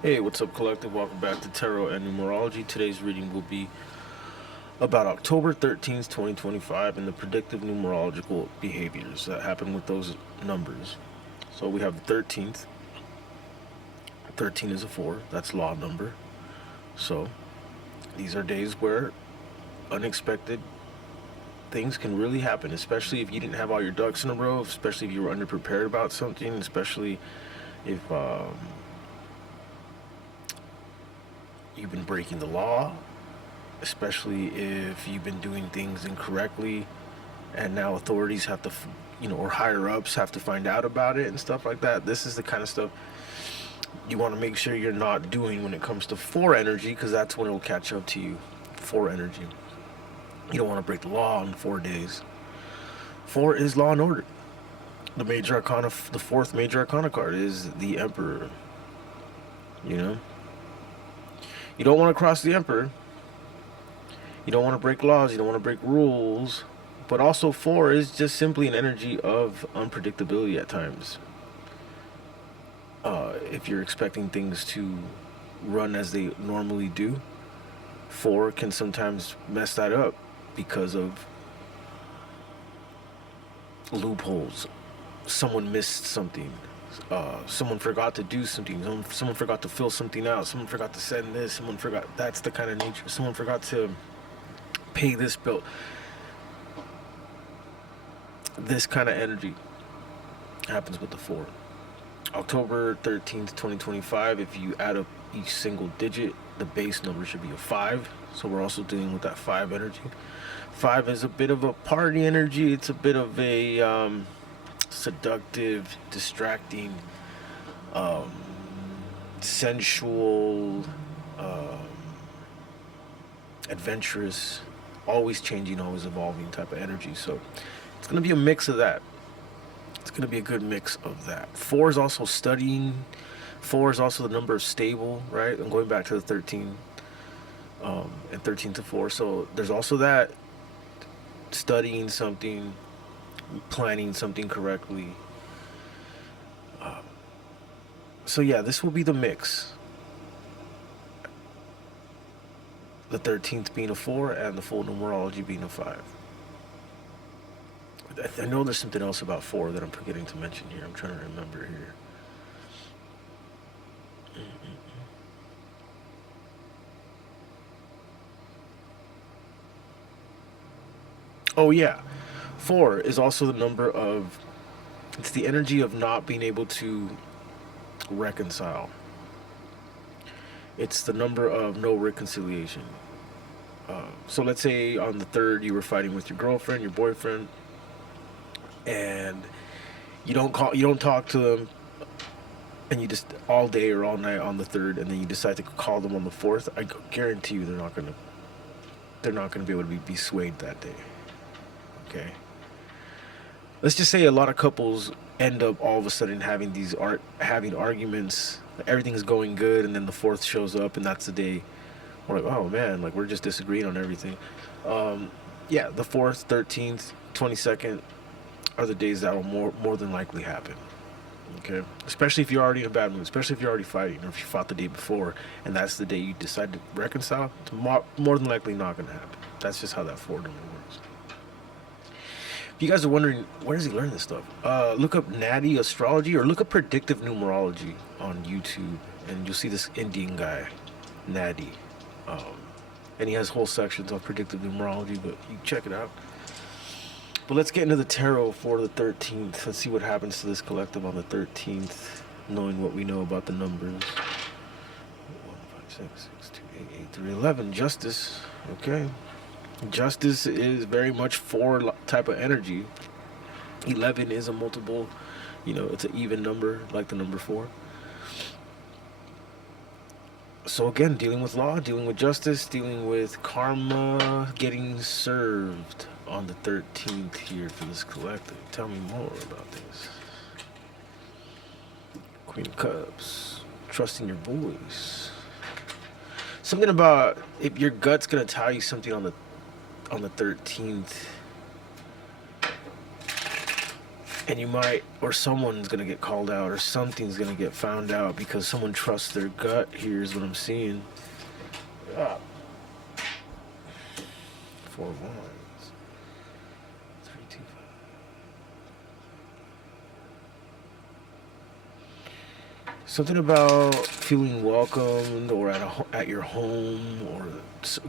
Hey, what's up, Collective? Welcome back to Tarot and Numerology. Today's reading will be about October 13th, 2025, and the predictive numerological behaviors that happen with those numbers. So we have the 13th. 13 is a 4. That's law number. So these are days where unexpected things can really happen, especially if you didn't have all your ducks in a row, especially if you were underprepared about something, especially if you've been breaking the law, especially if you've been doing things incorrectly and now authorities have to, or higher ups have to find out about it and stuff like that. This is the kind of stuff you want to make sure you're not doing when it comes to 4 energy, because that's when it'll catch up to you. 4 energy. You don't want to break the law on 4 days. 4 is law and order. The major arcana, the 4th major arcana card is the Emperor. You don't want to cross the Emperor. You don't want to break laws. You don't want to break rules. But also 4 is just simply an energy of unpredictability at times. If you're expecting things to run as they normally do, 4 can sometimes mess that up because of loopholes. Someone missed something. Someone forgot to do something. Someone forgot to fill something out. Someone forgot to send this. Someone forgot. That's the kind of nature. Someone forgot to pay this bill. This kind of energy happens with the 4. October 13th, 2025, if you add up each single digit, the base number should be a 5. So we're also dealing with that 5 energy. 5 is a bit of a party energy. It's a bit of a seductive, distracting, sensual, adventurous, always changing, always evolving type of energy. So it's going to be a mix of that. It's going to be a good mix of that. 4 is also studying. 4 is also the number of stable, right? I'm going back to the 13, and 13 to 4. So there's also that, studying something, planning something correctly. So yeah, this will be the mix. The 13th being a 4 and the full numerology being a 5. I know there's something else about 4 that I'm forgetting to mention here. I'm trying to remember here. Oh yeah, 4 is also the number of, it's the energy of not being able to reconcile. It's the number of no reconciliation. So let's say on the 3rd you were fighting with your girlfriend, your boyfriend, and you don't talk to them, and you just all day or all night on the 3rd, and then you decide to call them on the 4th. I guarantee you they're not gonna be able to be swayed that day. Okay. Let's just say a lot of couples end up all of a sudden having arguments. Everything's going good, and then the 4th shows up, and that's the day we're like, oh man, like we're just disagreeing on everything. Yeah, the 4th, 13th, 22nd are the days that will more than likely happen. Okay, especially if you're already in a bad mood, especially if you're already fighting, or if you fought the day before, and that's the day you decide to reconcile. It's more than likely not going to happen. That's just how that 4 number works. If you guys are wondering, where does he learn this stuff? Look up Natty Astrology or look up Predictive Numerology on YouTube, and you'll see this Indian guy, Natty. And he has whole sections on predictive numerology, but you check it out. But let's get into the tarot for the 13th. Let's see what happens to this collective on the 13th, knowing what we know about the numbers. 1, 5, 6, 6, 2, 8, 8, 3, 11. Justice. Okay. Justice is very much 4 type of energy. 11 is a multiple, it's an even number, like the number 4. So again, dealing with law, dealing with justice, dealing with karma, getting served on the 13th here for this collective. Tell me more about this. Queen of Cups, trusting your voice. Something about if your gut's gonna tell you something on the 13th. And you might, or someone's gonna get called out, or something's gonna get found out because someone trusts their gut. Here's what I'm seeing. Ah. 4 of Wands. 3, 2, 5. Something about feeling welcomed, or at your home, or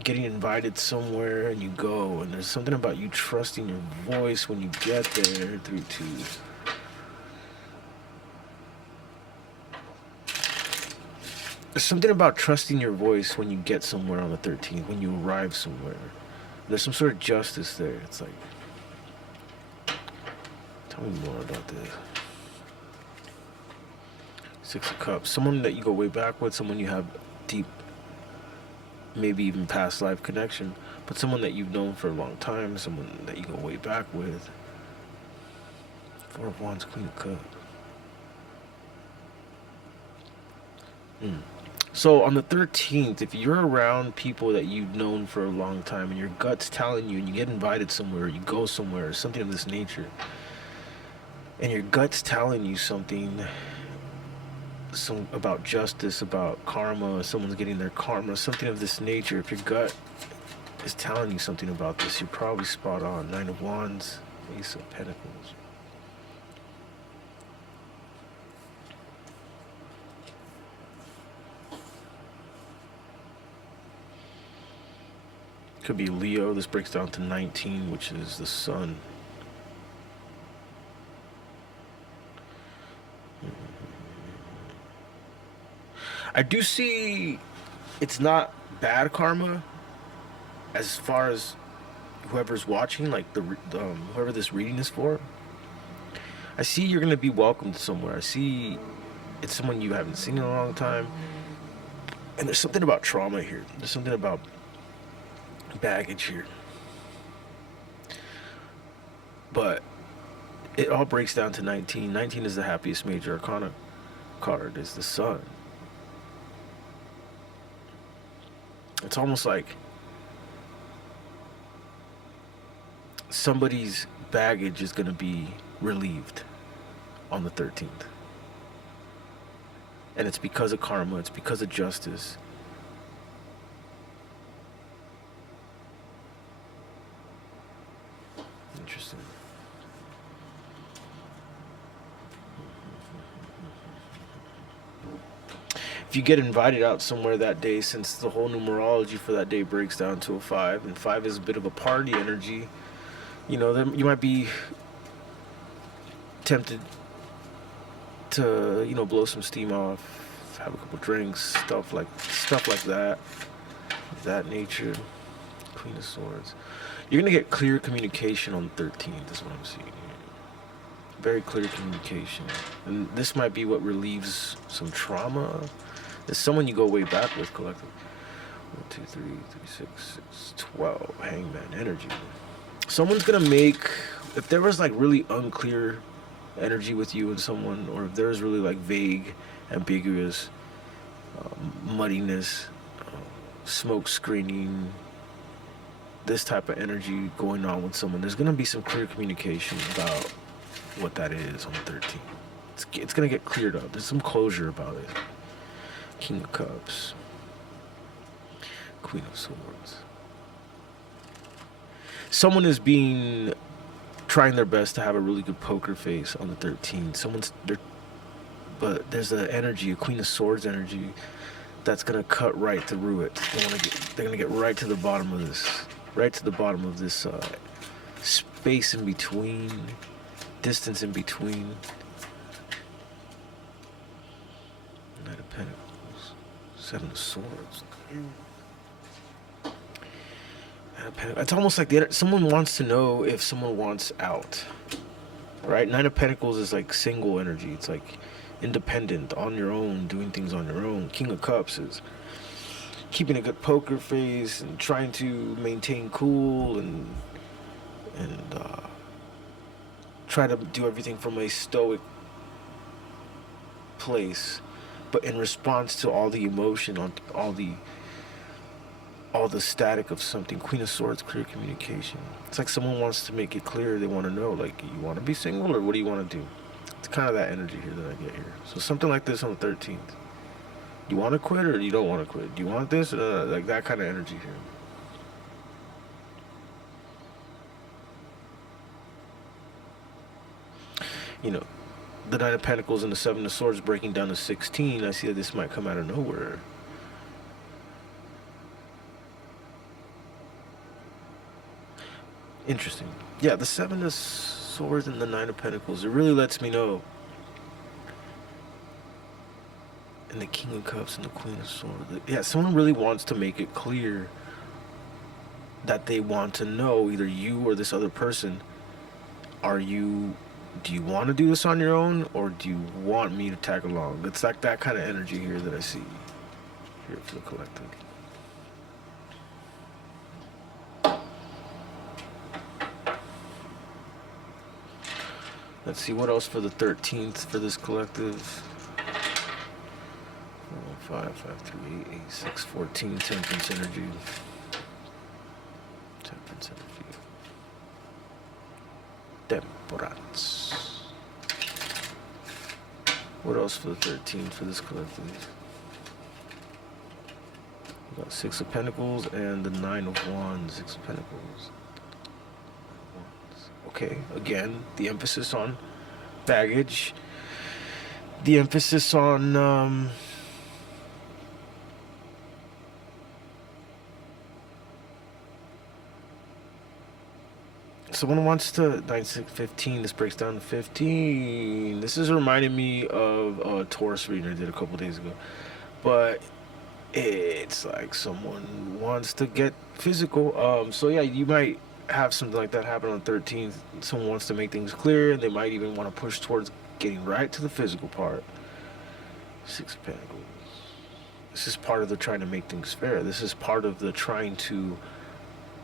getting invited somewhere and you go, and there's something about you trusting your voice when you get there. 3, 2. There's something about trusting your voice when you get somewhere on the 13th, when you arrive somewhere. There's some sort of justice there. It's like, tell me more about this. 6 of Cups. Someone that you go way back with, someone you have deep, maybe even past life connection, but someone that you've known for a long time, someone that you go way back with. 4 of Wands, Queen of Cups. So on the 13th, if you're around people that you've known for a long time and your gut's telling you, and you get invited somewhere, you go somewhere, something of this nature, and your gut's telling you something about justice, about karma, someone's getting their karma, something of this nature, if your gut is telling you something about this, you're probably spot on. 9 of Wands, Ace of Pentacles. Could be Leo. This breaks down to 19, which is the Sun. I do see it's not bad karma as far as whoever's watching, like whoever this reading is for. I see you're going to be welcomed somewhere. I see it's someone you haven't seen in a long time. And there's something about trauma here. There's something about baggage here. But it all breaks down to 19. 19 is the happiest major arcana card. It's the Sun. It's almost like somebody's baggage is going to be relieved on the 13th. And it's because of karma. It's because of justice. Interesting. If you get invited out somewhere that day, since the whole numerology for that day breaks down to a 5, and 5 is a bit of a party energy, you know, then you might be tempted to, you know, blow some steam off, have a couple drinks, stuff like that, of that nature. Queen of Swords. You're gonna get clear communication on the 13th, is what I'm seeing here. Very clear communication, and this might be what relieves some trauma. There's someone you go way back with collectively. 1, 2, 3, 6, 12. Hangman energy. Someone's gonna make, if there was like really unclear energy with you and someone, or if there's really like vague, ambiguous, muddiness, smoke screening, this type of energy going on with someone, there's gonna be some clear communication about what that is on the 13th. It's gonna get cleared up. There's some closure about it. King of Cups. Queen of Swords. Someone is trying their best to have a really good poker face on the 13th. But there's an energy, a Queen of Swords energy, that's gonna cut right through it. They're gonna get right to the bottom of this, space in between, distance in between. Knight of Pentacles. 7 of Swords. It's almost like someone wants to know if someone wants out, right? 9 of Pentacles is like single energy. It's like independent, on your own, doing things on your own. King of Cups is keeping a good poker face and trying to maintain cool and try to do everything from a stoic place, but in response to all the emotion, all the all the static of something. Queen of Swords, clear communication. It's like someone wants to make it clear. They want to know, like, you want to be single or what do you want to do? It's kind of that energy here that I get here. So something like this on the 13th. You want to quit or you don't want to quit? Do you want this? Or like that kind of energy here. You know, the Nine of Pentacles and the Seven of Swords breaking down to 16. I see that this might come out of nowhere. Interesting. Yeah, the Seven of Swords and the Nine of Pentacles. It really lets me know. And the King of Cups and the Queen of Swords. Yeah, someone really wants to make it clear that they want to know, either you or this other person, do you want to do this on your own or do you want me to tag along? It's like that kind of energy here that I see here for the collective. Let's see what else for the 13th for this collective. 5, 5, 3, 8, 8, 6, 14, Temperance energy. Temperance energy. Temperance. What else for the 13th for this collective? We got 6 of Pentacles and the 9 of Wands. 6 of Pentacles. Okay, again, the emphasis on baggage. The emphasis on someone wants to 9, 6, 15. This breaks down to 15. This is reminding me of a Taurus reading I did a couple days ago, but it's like someone wants to get physical. So yeah, you might have something like that happen on the 13th. Someone wants to make things clear, and they might even want to push towards getting right to the physical part. 6 of Pentacles. This is part of the trying to make things fair. This is part of the trying to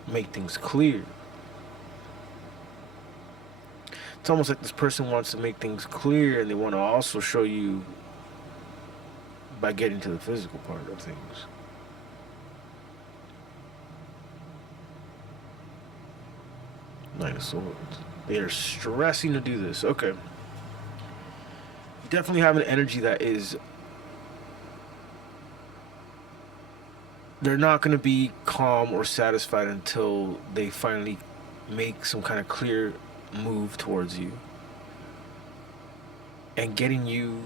make things clear. It's almost like this person wants to make things clear, and they want to also show you by getting to the physical part of things. Nine of Swords. They are stressing to do this. Okay. You definitely have an energy that is... They're not going to be calm or satisfied until they finally make some kind of clear move towards you. And getting you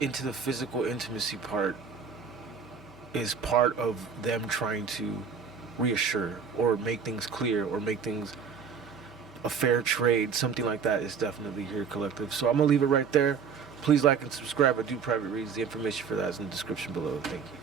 into the physical intimacy part is part of them trying to reassure or make things clear or make things a fair trade. Something like that is definitely here, collective. So I'm going to leave it right there. Please like and subscribe. I do private reads. The information for that is in the description below. Thank you.